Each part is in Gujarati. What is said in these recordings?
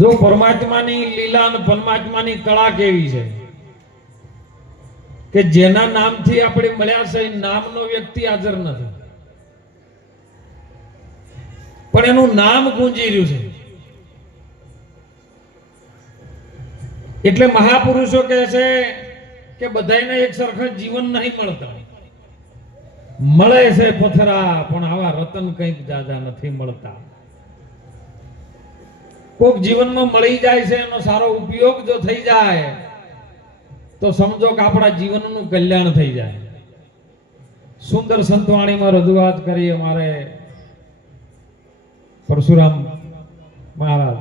જો પરમાત્માની લીલા અને પરમાત્માની કળા કેવી છે કે જેના નામથી આપણે મળ્યા છે એ નામનો વ્યક્તિ હાજર નથી, પણ એનું નામ ગુંજી રહ્યું છે. એટલે મહાપુરુષો કહે છે કે બધાને એક સરખા જીવન નહીં મળતા, મળે છે પથરા પણ આવા રતન કંઈક જાજા નથી મળતા. કોક જીવનમાં મળી જાય છે, એનો સારો ઉપયોગ જો થઈ જાય તો સમજો કે આપણા જીવનનું કલ્યાણ થઈ જાય. સુંદર સંતવાણીમાં રજૂઆત કરી અમારે પરશુરામ મહારાજ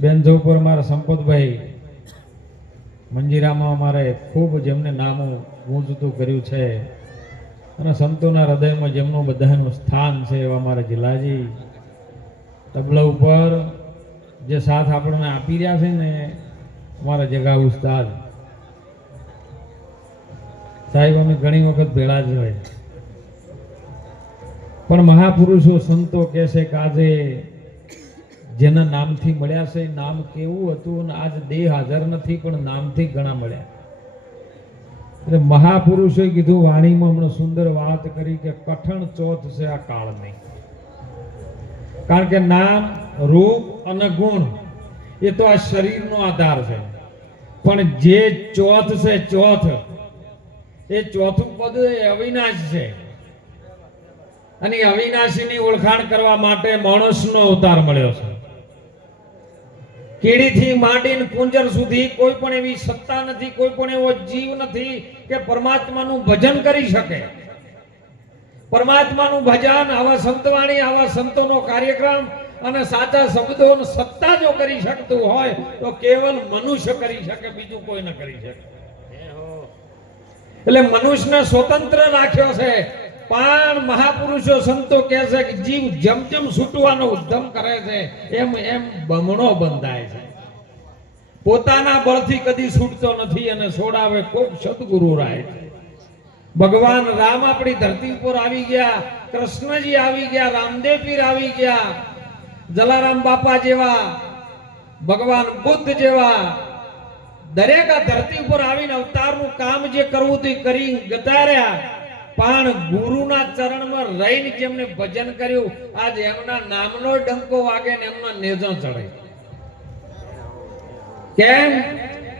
બેનજોપર મારા સંપતભાઈ મંજીરામાં અમારે ખૂબ જેમને નામો ગુંજતું કર્યું છે અને સંતોના હૃદયમાં જેમનું બધાનું સ્થાન છે એવા અમારા જિલ્લાજી તબલા ઉપર જે સાથ આપણને આપી રહ્યા છે ને અમારા જગા ઉસ્તાદ સાહેબ, અમે ઘણી વખત ભેળા જ હોય, પણ મહાપુરુષો સંતો કહે છે કે આજે જેના નામથી મળ્યા છે નામ કેવું હતું અને આજ દેહ હાજર નથી પણ નામથી ઘણા મળ્યા. એટલે મહાપુરુષોએ કીધું વાણીમાં હમણાં સુંદર વાત કરી કે કઠણ ચોથ છે આ કાળની. કારણ કે નામ, રૂપ અને ગુણ એ તો આ શરીરનો આધાર છે, પણ જે ચોથ છે ચોથ એ ચોથું પદ અવિનાશ છે અને અવિનાશીની ઓળખાણ કરવા માટે માણસનો અવતાર મળ્યો છે. કીડીથી માંડીને કુંજર સુધી કોઈ પણ એવી સત્તા નથી, કોઈ પણ એવો જીવ નથી કે પરમાત્માનું ભજન કરી શકે. પરમાત્માનું ભજન આવા સંતવાણી, આવા સંતોનો કાર્યક્રમ અને સાચા શબ્દોની સત્તા જો કરી શકતું હોય તો કેવલ મનુષ્ય કરી શકે, બીજું કોઈ ન કરી શકે. એટલે મનુષ્યને સ્વતંત્ર રાખ્યો છે, પણ મહાપુરુષો સંતો કહે છે કે જીવ જેમ જેમ છૂટવાનો ઉદ્યમ કરે છે એમ એમ બમણો બંધાય છે. પોતાના બળથી કદી છૂટતો નથી અને છોડાવે કોક સદગુરુ રાય છે. ભગવાન રામ આપણી ધરતી ઉપર આવી ગયા, કૃષ્ણજી આવી ગયા, રામદેવ પીર આવી ગયા, જલારામ બાપા જેવા, ભગવાન બુદ્ધ જેવા દરેક આ ધરતી ઉપર આવીને અવતારનું કામ જે કરવું તે કરી જતા રહ્યા, પણ ગુરુના ચરણમાં રહીને જેમને ભજન કર્યું આજ એમના નામનો ડંકો વાગે ને એમના નેજો ચડે. કેમ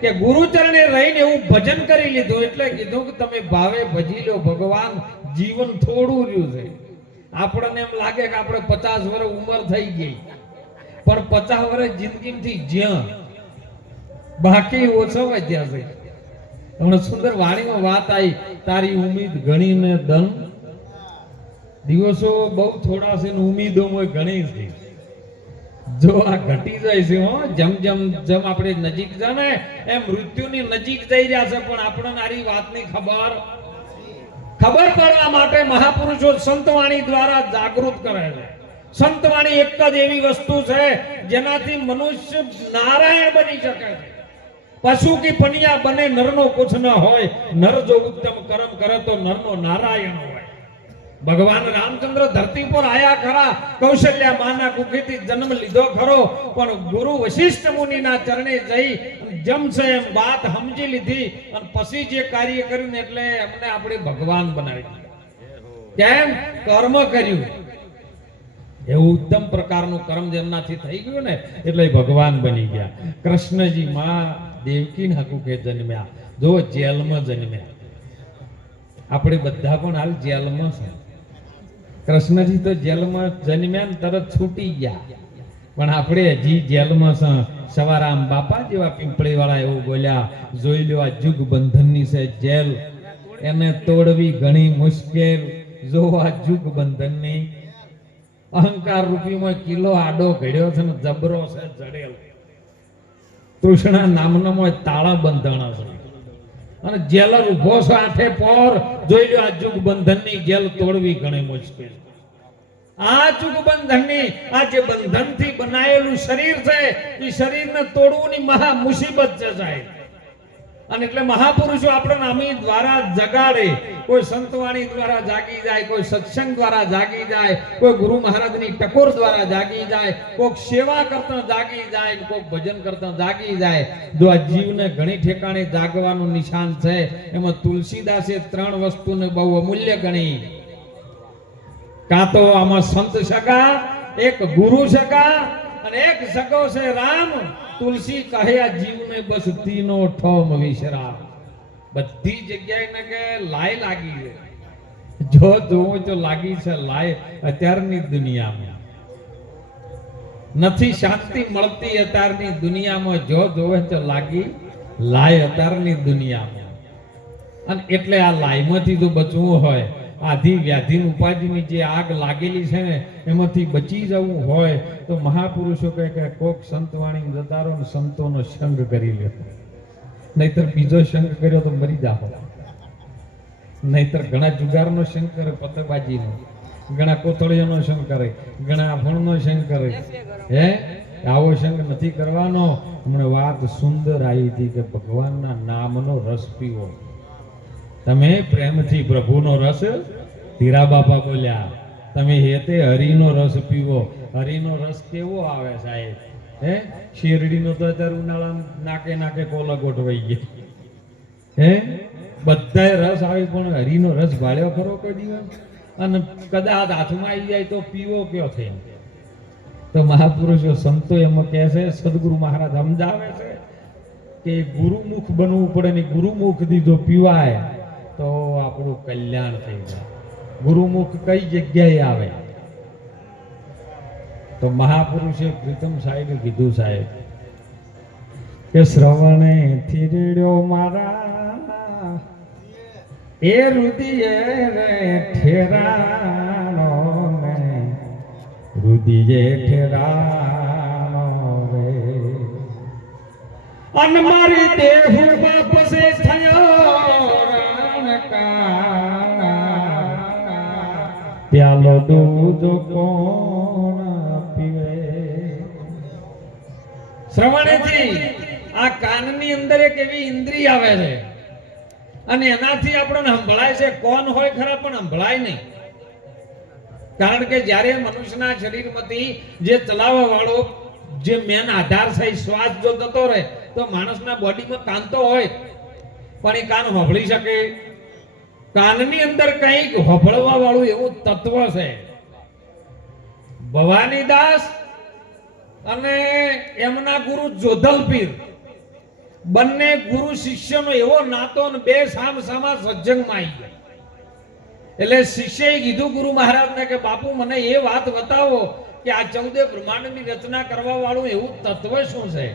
કે ગુરુચરણે રહીને એવું ભજન કરી લીધું એટલે કીધું કે તમે ભાવે ભજી લો. ભગવાન જીવન થોડું રહ્યું છે. આપણને એમ લાગે કે આપણે 50 વર્ષ ઉંમર થઈ ગઈ, પણ 50 વર્ષ જિંદગીથી જ્યાં બાકી ઓછો વધ્યા છે. હમણાં સુંદર વાણીમાં વાત આવી, તારી ઉમ્મીદ ઘણી ને ધન, દિવસો બહુ થોડા છે ને ઉમ્મીદોમાં ઘણી છે. જો આ ઘટી જાય છે જેમ જેમ જેમ આપણે નજીક જાય ને એમ મૃત્યુની નજીક જઈ રહ્યા છે, પણ આપણને આરી વાતની ખબર પડવા માટે મહાપુરુષો સંતવાણી દ્વારા જાગૃત કરે છે. સંતવાણી એક જ એવી વસ્તુ છે જેનાથી મનુષ્ય નારાયણ બની શકે છે. પશુ કી પનિયા બને નરનો કુછ ન હોય, નર જો ઉત્તમ કર્મ કરે તો નરનો નારાયણ હોય. ભગવાન રામચંદ્ર ધરતી પર આયા ખરા, કૌશલ્યા માના કુખેથી જન્મ લીધો ખરો, પણ ગુરુ વશિષ્ઠ મુનિના ચરણે જઈ જેમ છે એમ વાત સમજી લીધી અને પછી જે કાર્ય કર્યું ને એટલે એમને આપણે ભગવાન બનાવી દીધા. કેમ? કર્મ કર્યું. એવું ઉત્તમ પ્રકારનું કર્મ જેમનાથી થઈ ગયું ને એટલે ભગવાન બની ગયા. કૃષ્ણજી માં દેવકી હકુકે જન્મ્યા, જો જેલમાં જન્મ્યા. આપણે બધા પણ હાલ જેલમાં છે. કૃષ્ણજી તો જેલમાં જન્મ્યા ને તરત છૂટી ગયા, પણ આપણે હજી જેલમાં છે. સવારામ બાપા જેવા પીંપળી વાળા એવું બોલ્યા, જોઈ લો આ જુગ બંધનની છે જેલ, એને તોડવી ઘણી મુશ્કેલ. જો આ જુગ બંધનની અહંકાર રૂપીમાં કિલ્લો આડો ઘડ્યો છે ને જબરો છે જડેલ. તૃષ્ણા નામનામાં તાળા બંધાણા છે અને જેલ ઉભો છે આઠે પોર. જોઈ લો આ જુગ બંધનની જેલ તોડવી ઘણી મુશ્કેલ. આ જુગ બંધનની આ જે બંધનથી બનાવેલું શરીર છે એ શરીરને તોડવું ની મહા મુસીબત છે સાહેબ. અને એટલે મહાપુરુષો આપણને આમી દ્વારા જગાડે. કોઈ સંતવાણી દ્વારા જાગી જાય, કોઈ સત્સંગ દ્વારા જાગી જાય, કોઈ ગુરુ મહારાજની ટકોર દ્વારા જાગી જાય, કોઈક સેવા કરતા જાગી જાય, કોઈક ભજન કરતા જાગી જાય. જો આ જીવને ઘણી ઠેકાણે જાગવાનું નિશાન છે. એમાં તુલસીદાસે 3 વસ્તુને બહુ અમૂલ્ય ગણી. કાં તો આમાં સંત સગા, એક ગુરુ સગા અને એક સગો છે રામ. તુલસી કહે આ જીવને બસ તીનો ઠોમ વિશ્રામ. બધી જગ્યાએ ને કે લાય લાગી છે. જો જોવું તો લાગી છે લાય અત્યારની દુનિયામાં. નથી શાંતિ મળતી અત્યારની દુનિયામાં. જો જોવે તો લાગી લાય અત્યારની દુનિયામાં. અને એટલે આ લાયમાંથી જો બચવું હોય, આધિ વ્યાધિ ઉપાધિની જે આગ લાગેલી છે ને એમાંથી બચી જવું હોય તો મહાપુરુષો કહે કે કોક સંતવાણી જતારો ને સંતોનો સંગ કરી લે. નહીતર બીજો સંગ કર્યો તો મરી જાઓ. નહીતર ઘણા જુગારનો સંગ કરે, પતંગબાજીનો, ઘણા કોથળીઓનો સંગ કરે, ઘણા આભણનો સંગ કરે. હે આવો સંગ નથી કરવાનો. હમણાં વાત સુંદર આવી હતી કે ભગવાનના નામનો રસ પીવો. તમે પ્રેમથી પ્રભુનો રસ, ધીરા બાપા બોલ્યા, તમે હેતે હરિનો રસ પીવો. હરિનો રસ કેવો આવે સાહેબ? હે શેરડીનો તો અત્યારે ઉનાળામાં નાકે નાકે કોલા ગોઠવાઈ ગયા. હે બધાય રસ આવે પણ હરિનો રસ ભાળ્યો ખરો કોઈ દિવસ? અને કદાચ હાથમાં આવી જાય તો પીવો કયો છે? તો મહાપુરુષો સંતો એમાં કહે છે, સદગુરુ મહારાજ સમજાવે છે કે ગુરુમુખ બનવું પડે ને ગુરુમુખ દીધો પીવાય તો આપણું કલ્યાણ થઈ જાય. ગુરુમુખ કઈ જગ્યાએ આવે? તો મહાપુરુષે પ્રીતમ સાહેબે કીધું સાહેબ કે શ્રવણે થીરડ્યો મારા એ રુદિયે રે ઠેરાનો ને રુદિયે ઠેરાનો રે અન મારી દેહુ બાપ સે થયો પ્યાલો દૂધ કોણ પીવે? શ્રવણેથી આ કાનની અંદર એક એવી ઇન્દ્રિય આવે છે અને એનાથી આપણને સંભળાય છે. કોણ હોય ખરા પણ સંભળાય નહીં. કારણ કે જ્યારે મનુષ્યના શરીરમાંથી જે ચલાવવા વાળો જે મેન આધાર છે શ્વાસ જો જતો રહે તો માણસના બોડીમાં કાન તો હોય પણ એ કાન સાંભળી શકે? કાનની અંદર કંઈક હોભળવા વાળું એવું તત્વ છે. ભવાનીદાસ અને એમના ગુરુ જોધલપીર બંને ગુરુ શિષ્યનો એવો નાતો અને બે સામ સામા સજ્જંગમાં આવી ગયા. એટલે શિષ્યએ કીધું ગુરુ મહારાજને કે બાપુ મને એ વાત બતાવો કે આ 14 બ્રહ્માંડની રચના કરવા વાળું એવું તત્વ શું છે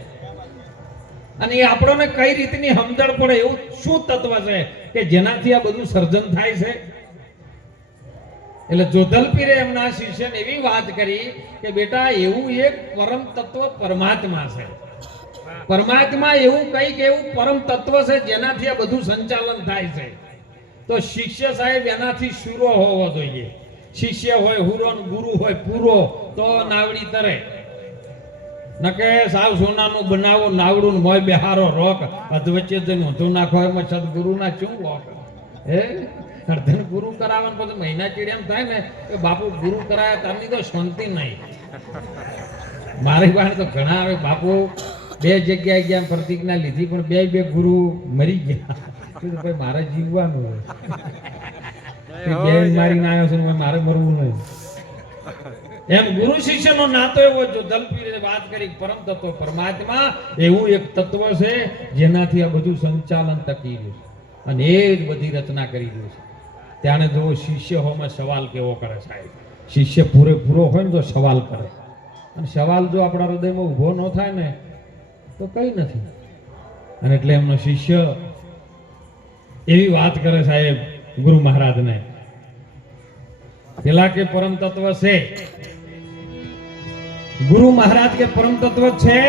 અને એ આપણને કઈ રીતની સમજણ પડે એવું શું તત્વ છે કે જેનાથી આ બધું સર્જન થાય છે? એટલે જોધલપીરે એમના શિષ્યને એવી વાત કરી કે બેટા એવું એક પરમ તત્વ પરમાત્મા છે. પરમાત્મા એવું કઈક એવું પરમ તત્વ છે જેનાથી આ બધું સંચાલન થાય છે. તો શિષ્ય સાહેબ એનાથી શુરો હોવો જોઈએ. શિષ્ય હોય હુરો ને ગુરુ હોય પૂરો તો નાવડી તરે. નકે સાવ સોનાનું બનાવો નાવડું મોય બેહારો રોક અધવચ્ચે જઈને ઊંધું નાખો એમાં સદગુરુના શું લોક? હે અર્ધન ગુરુ કરાવવાનું પછી મહિના ચીડ એમ થાય ને કે બાપુ ગુરુ કરાયા તારની તો શાંતિ નહીં. મારી પાસે તો ઘણા આવે બાપુ 2 જગ્યાએ ગયા પ્રતિજ્ઞા લીધી પણ બે ગુરુ મરી ગયા. ભાઈ મારે જીવવાનું બે મારીને આવ્યો છે મારે મરવું નહીં. એમ ગુરુ શિષ્યનો નાતો એવો જો દલપીરે વાત કરી પરમ તત્વ પરમાત્મા એવું એક તત્વ છે જેનાથી આ બધું સંચાલન ટકી રહ્યું છે અને એ જ બધી રચના કરી રહ્યું છે. ત્યારે જો શિષ્ય હોમાં સવાલ કેવો કરે સાહેબ? શિષ્ય પૂરેપૂરો હોય ને તો સવાલ કરે અને સવાલ જો આપણા હૃદયમાં ઊભો ન થાય ને તો કઈ નથી. અને એટલે એમનો શિષ્ય એવી વાત કરે સાહેબ ગુરુ મહારાજને, પેલા કે પરમ તત્વ છે, ગુરુ મહારાજ કે પરમ તત્વ છે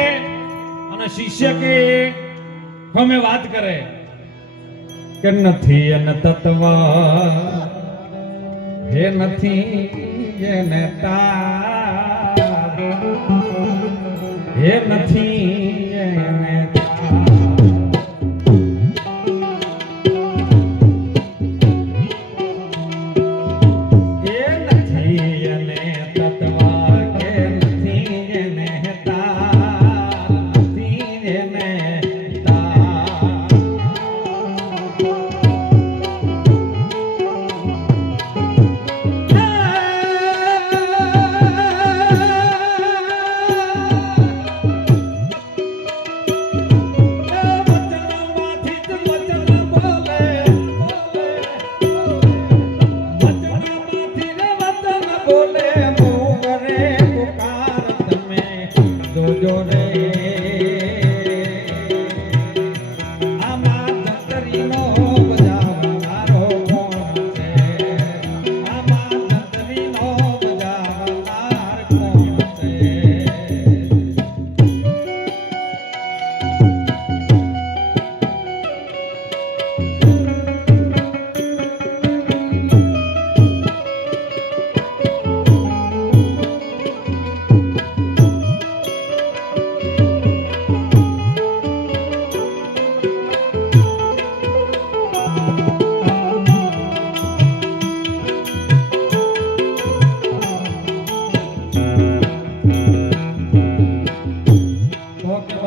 અને શિષ્ય કે હમે વાત કરે કે નથી અને તત્વ હે નથી એને તાર હે નથી એને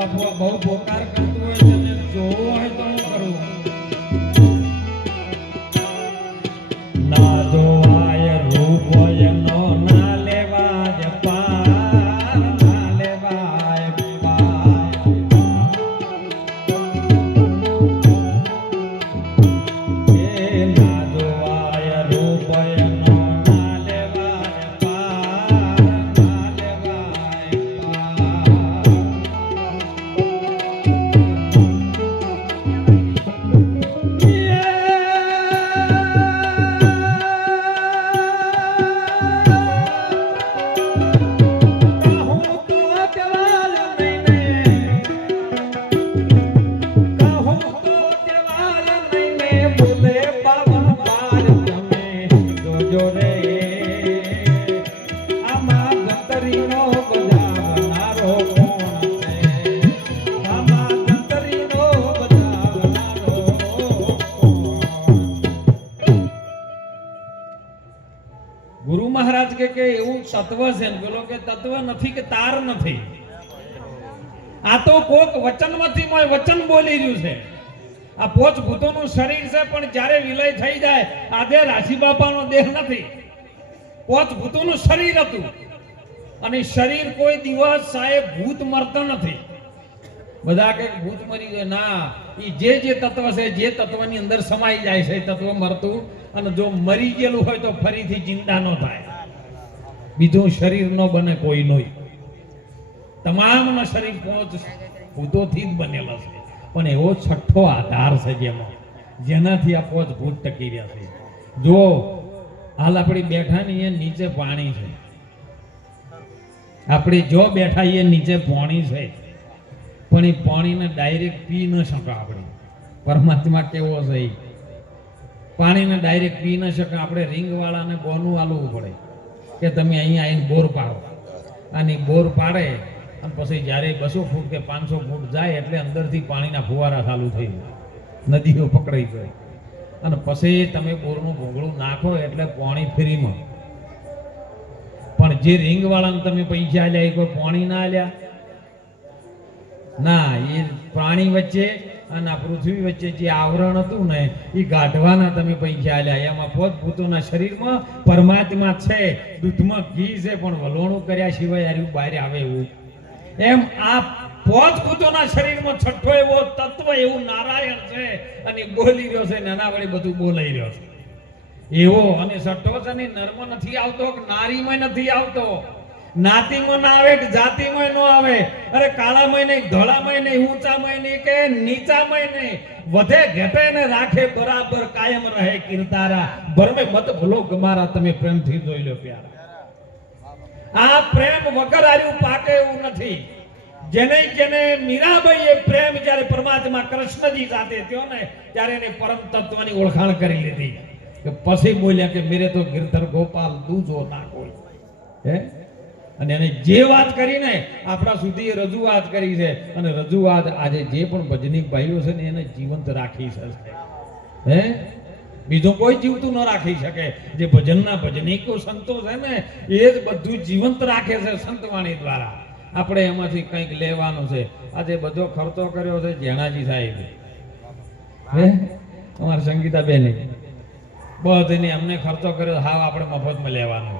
બાપુ બહુ પોકાર કરતું હોય છે ને જોવો હોય તો હું કરું ના જોવાય રૂપ એનો ના લેવાય પાર ના લેવાય પાર એ ના જોવાય રૂપ એનો ના લેવાય પાર ના લેવાય ગુરુ મહારાજ કે એવું તત્વ છે ને બોલો કે તત્વ નથી કે તાર નથી આ તો કોક વચનમાંથી મોય વચન બોલી રહ્યું છે આ પોચ ભૂતોનું શરીર છે પણ જ્યારે વિલય થઈ જાય આજે રાશિ બાપાનો દેહ નથી પોચ ભૂતોનું શરીર હતું અને શરીર કોઈ દિવસ સાહેબ ભૂત મરતા નથી બધા કે ભૂત મરી જાય ના એ જે તત્વ છે જે તત્વની અંદર સમાઈ જાય છે એ તત્વ મરતું અને જો મરી ગયેલું હોય તો ફરીથી જિંદા ન થાય બીજું શરીર ન બને કોઈ નહીં તમામના શરીર પોચ ભૂતોથી જ બનેલા છે પણ એવો છઠ્ઠો આધાર છે જેનાથી આ પોચ ભૂત ટકી રહ્યા છે જો હાલ આપણે બેઠા ની નીચે પાણી છે આપણે જો બેઠા એ નીચે પાણી છે પણ એ પાણીને ડાયરેક્ટ પી ન શકે આપણે પરમાત્મા કેવો છે પાણીને ડાયરેક્ટ પી ન શકે આપણે રિંગ વાળાને બોનું આલવું પડે કે તમે અહીંયા આવીને બોર પાડો અને બોર પાડે અને પછી જ્યારે 200 ફૂટ કે 500 ફૂટ જાય એટલે અંદરથી પાણીના ફુવારા ચાલુ થઈ જાય નદીઓ પકડાઈ જાય અને પછી તમે બોરનું ભોગળું નાખો એટલે પાણી ફ્રીમાં પણ જે રિંગ વાળાને તમે પૈસા આલ્યા એ કોઈ પાણી ના આલ્યા ના એ પ્રાણી વચ્ચે અને આ પૃથ્વી વચ્ચે જે આવરણ હતું ને એ ગાઢવાના તમે પૈસા આલ્યા એમાં પોત ભૂતોના શરીરમાં પરમાત્મા છે દૂધમાં ઘી છે પણ વલોણું કર્યા સિવાય આર્યું બહાર આવે એવું એમ આ પોત ભૂતોના શરીરમાં છઠ્ઠો એવો તત્વ એવું નારાયણ છે અને બોલી રહ્યો છે નાના વળી બધું બોલાઈ રહ્યો છે એવો અને છઠ્ઠો છે ને નર્મ નથી આવતો નારીમાં નથી આવતો નાતીમાં ના આવે કે જાતિમાં ન આવે અરે કાળામાં નહીં ધોળામાં નહીં ઊંચામાં નહીં કે નીચામાં નહીં વધે ઘટે ને રાખે બરાબર કાયમ રહે કીર્તારા ભરમે મત ભૂલો ગમારા તમે પ્રેમથી જોઈ લો પ્યારા આ પ્રેમ વગર આર્યું પાકે એવું નથી જેને મીરાબાઈ એ પ્રેમ જ્યારે પરમાત્મા કૃષ્ણજી સાથે થયો ને ત્યારે એને પરમ તત્વની ઓળખાણ કરી લીધી કે પછી બોલ્યા કે મેરે તો ગિરધર ગોપાલ દૂજો ના કોઈ હે અને એને જે વાત કરીને આપણા સુધી રજૂઆત કરી છે અને રજૂઆત આજે જે પણ ભજનીક ભાઈઓ છે ને એને જીવંત રાખી છે હે બીજું કોઈ જીવતું ન રાખી શકે જે ભજનના ભજનીકો સંતો છે ને એ જ બધું જીવંત રાખે છે સંતવાણી દ્વારા આપણે એમાંથી કંઈક લેવાનું છે આજે બધો ખર્ચો કર્યો છે જેણાજી સાહેબ હે અમારા સંગીતા બેન બધને અમને ખર્ચો કર્યો હાવ આપણે મફતમાં લેવાનો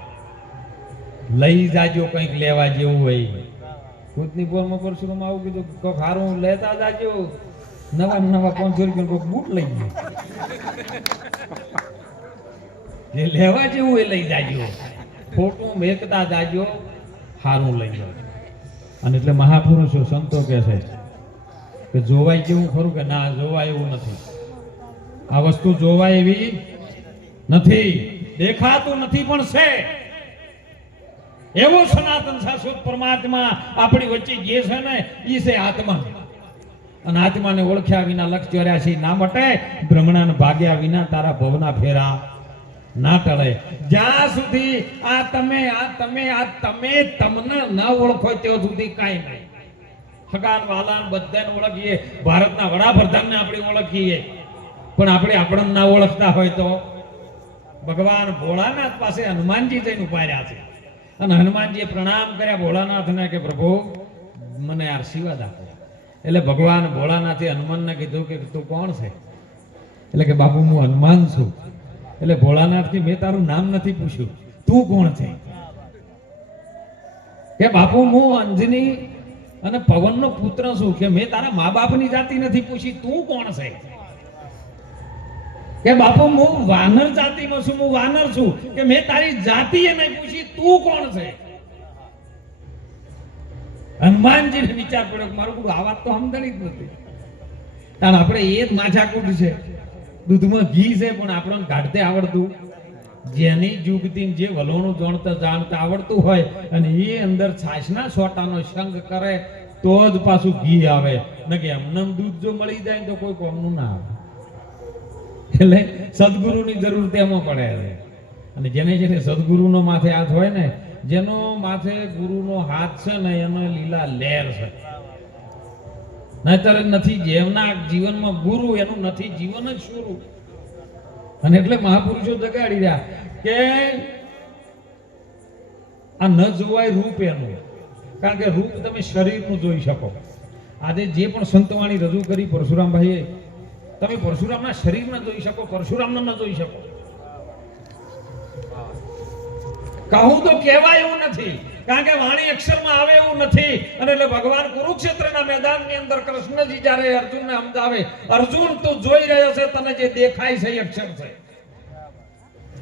લઈ જાજો કંઈક લેવા જેવું હોય ખુદની પોરમાં પરશુરામ આવું કીધું કોક હારું લેતા જાજો નવા 500 રૂપિયા કોક બૂટ લઈ ગયો લેવા જેવું હોય લઈ જાજો ખોટું મેકતા જાજો હારું લઈ જાજો અને એટલે મહાપુરુષો સંતો કહે છે કે જોવાય જેવું ખરું કે ના જોવાય એવું નથી આ વસ્તુ જોવાય એવી નથી દેખાતું નથી પણ છે એવો સનાતન શાશ્વત પરમાત્મા આપણી વચ્ચે જે છે ને એ છે આત્મા અને આત્માને ઓળખ્યા વિના લક્ષ 84 ના મટે બ્રહ્મણાને ભાગ્યા વિના તારા ભવના ફેરા ના ટળે જ્યાં સુધી તમને ન ઓળખો ત્યાં સુધી કાંઈ નહીં હગાન વાલાન બધાને ઓળખીએ ભારતના વડાપ્રધાનને આપણે ઓળખીએ પણ આપણે આપણને ના ઓળખતા હોય તો ભગવાન ભોળાનાથ પાસે હનુમાનજી જઈને ઉભા રહ્યા છે અને હનુમાનજીએ પ્રણામ કર્યા ભોળાનાથને કે પ્રભુ મને આશીર્વાદ આપો એટલે ભગવાન ભોળાનાથે હનુમાનને કીધું કે તું કોણ છે? એટલે કે બાપુ હું હનુમાન છું. એટલે ભોળાનાથ કે મેં તારું નામ નથી પૂછ્યું, તું કોણ છે? કે બાપુ હું અંજની અને પવનનો પુત્ર છું. કે મેં તારા મા બાપની જાતિ નથી પૂછી, તું કોણ છે? કે બાપુ હું વાનર જાતિમાં છું, હું વાનર છું. કે મેં તારી જાતિએ નહીં પૂછી, તું કોણ છે? હનુમાનજીને વિચાર પડ્યો કે મારું આ વાત તો સમજણી જ નથી. કારણ આપણે એ જ માથાકૂટ છે, દૂધમાં ઘી છે પણ આપણને કાઢતે આવડતું. જેની જુગતી જે વલોણું જાણતા આવડતું હોય અને એ અંદર છાશના સોટાનો સંગ કરે તો જ પાછું ઘી આવે. ન કે એમનેમ દૂધ જો મળી જાય તો કોઈ કોમનું ના આવે. એટલે સદગુરુની જરૂર તેમાં પડે છે. અને જેને જેને સદગુરુનો માથે હાથ હોય ને, જેનો માથે ગુરુનો હાથ છે ને, એનો લીલા લહેર છે. નહીતર નથી જેમના જીવનમાં ગુરુ એનું નથી જીવન જ શરૂ. અને એટલે મહાપુરુષો જગાડી રહ્યા કે આ ન જોવાય રૂપ એનું. કારણ કે રૂપ તમે શરીરનું જોઈ શકો. આજે જે પણ સંતવાણી રજૂ કરી પરશુરામભાઈએ, તમે પરશુરામના શરીરના જોઈ શકો, પરશુરામને ન જોઈ શકો. કહું તો કહેવાય એવું નથી, કારણ કે વાણી અક્ષરમાં આવે એવું નથી. અને એટલે ભગવાન કુરુક્ષેત્રના મેદાનની અંદર કૃષ્ણજી જ્યારે અર્જુનને સમજાવે, અર્જુન તું જોઈ રહ્યો છે, તને જે દેખાય છે એ અક્ષર છે,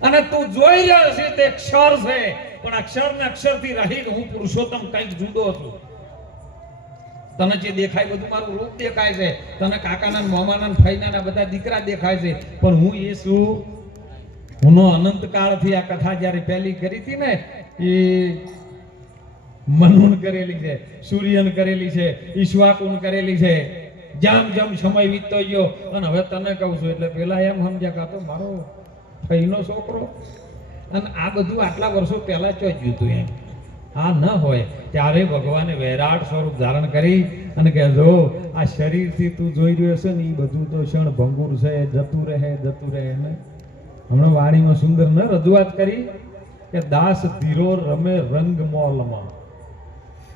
અને તું જોઈ રહ્યો છે તે અક્ષર છે. પણ અક્ષર ને અક્ષરથી રહિત હું પુરુષોત્તમ કંઈક જુદો છું. તને જે દેખાય બધું મારું રૂપ દેખાય છે, તને કાકાના મામાના ફાઈના બધા દીકરા દેખાય છે, પણ હું એ છું. હુંનો અનંત કાળથી આ કથા જ્યારે પહેલી કરી હતી ને, એ મનુન કરેલી છે, સૂર્યન કરેલી છે, ઈશ્વાકુન કરેલી છે. જેમ જેમ સમય વીતતો ગયો અને હવે તને કહું છું એટલે પેલા એમ સમજ્યા કે આ તો મારો ફઈનો છોકરો. અને આ બધું આટલા વર્ષો પહેલા ચો જ્યું હતું એમ. આ ન હોય ત્યારે ભગવાને વૈરાટ સ્વરૂપ ધારણ કરી અને કે જો આ શરીરથી તું જોઈ રહ્યો છે ને, એ બધું તો ક્ષણ ભંગુર છે, જતું રહે ને. હમણાં વાણીમાં સુંદર ન રજૂઆત કરી કે દાસ ધીરો રમે રંગ મોલમાં,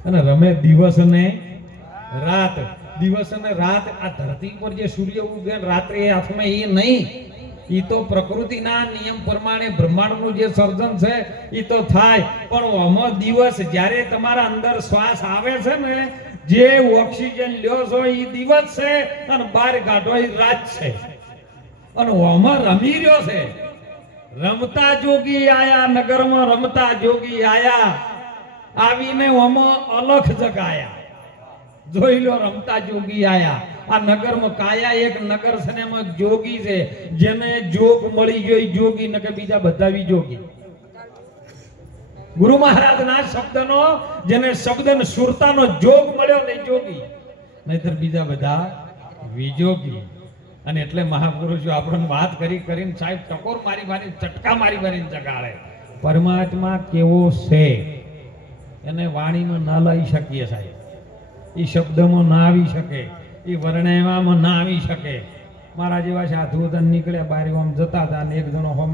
અને રમે દિવસ ને રાત. દિવસ અને રાત આ ધરતી પર જે સૂર્ય ઉગે રાત્રે હાથમાં એ નહીં, એ તો પ્રકૃતિના નિયમ પ્રમાણે બ્રહ્માંડનું જે સર્જન છે એ તો થાય. પણ આમાં દિવસ જ્યારે તમારા અંદર શ્વાસ આવે છે ને, જે ઓક્સિજન લ્યો છો એ દિવસ છે, અને બહાર કાઢો એ રાત છે. અને આમાં રમી રહ્યો છે. રમતા જોગી આયા નગરમાં, રમતા જોગી આયા, આવીને આમાં અલખ જગાયા. જોઈ લો, રમતા જોગી આયા. આ નગરમાં કાયા એક નગર છે ને, એમાં જોગી છે. જેને જોગ મળી ગયો જોગી, ન કે બીજા બધા વિજોગી. ગુરુ મહારાજના શબ્દનો, જેને શબ્દનો સુરતાનો જોગ મળ્યો ને જોગી, નહીતર બીજા બધા વિજોગી. અને એટલે મહાપુરુષો આપણને વાત કરીને સાહેબ ટકોર મારી ચટકા મારીને જગાડે. પરમાત્મા કેવો છે એને વાણીમાં ના લઈ શકીએ સાહેબ. એ શબ્દમાં ના આવી શકે, એ વર્ણયમાં ના આવી શકે. મારા જેવા સાધુ નીકળ્યા બારે આમ જતા હતા, અને એક જણો